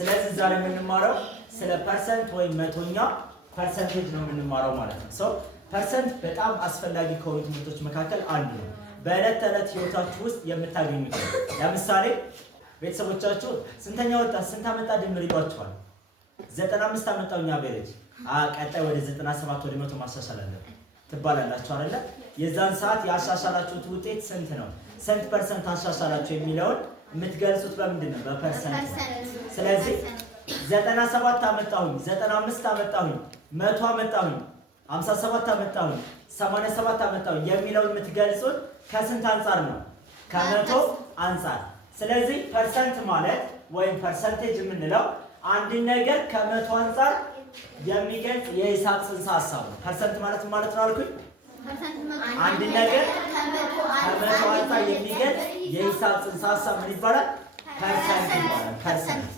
ስለዚህ ዛሬ የምንማረው ስለ ፐርሰንት ወይም መቶኛ ፐርሰንቴጅ ነው የምንማረው ማለት ነው። ሶ ፐርሰንት በጣም አስፈላጊ ከሆኑ ትምህርቶች መካከል አንዱ ነው። በዕለት ተዕለት ህይወታችሁ ውስጥ የምታገኙት ነው። ለምሳሌ ቤተሰቦቻችሁ ስንተኛ ወጣ ስንት አመጣ ድምር ይሏችኋል። 95 አመጣው አቬሬጅ ቀጣይ ወደ 97 ወደ 100 ማሻሻል አለብን ትባላላችሁ አይደለ? የዛን ሰዓት ያሻሻላችሁት ውጤት ስንት ነው? ስንት ፐርሰንት አሻሻላችሁ የሚለውን የምትገልጹት በምንድን ነው? በፐርሰንት። ስለዚህ 97 አመጣሁኝ፣ 95 አመጣሁኝ፣ 100 አመጣሁኝ፣ 57 አመጣሁኝ፣ 87 አመጣሁኝ የሚለውን የምትገልጹት ከስንት አንፃር ነው? ከመቶ አንፃር። ስለዚህ ፐርሰንት ማለት ወይም ፐርሰንቴጅ የምንለው አንድን ነገር ከመቶ አንፃር የሚገልጽ የሂሳብ ጽንሰ ሀሳብ ነው። ፐርሰንት ማለት ማለት ነው አልኩኝ። አንድ ነገር ከመቶ አንፃር የሚገልጽ የሂሳብ ጽንሰ ሀሳብ ምን ይባላል? ፐርሰንት ይባላል። ፐርሰንት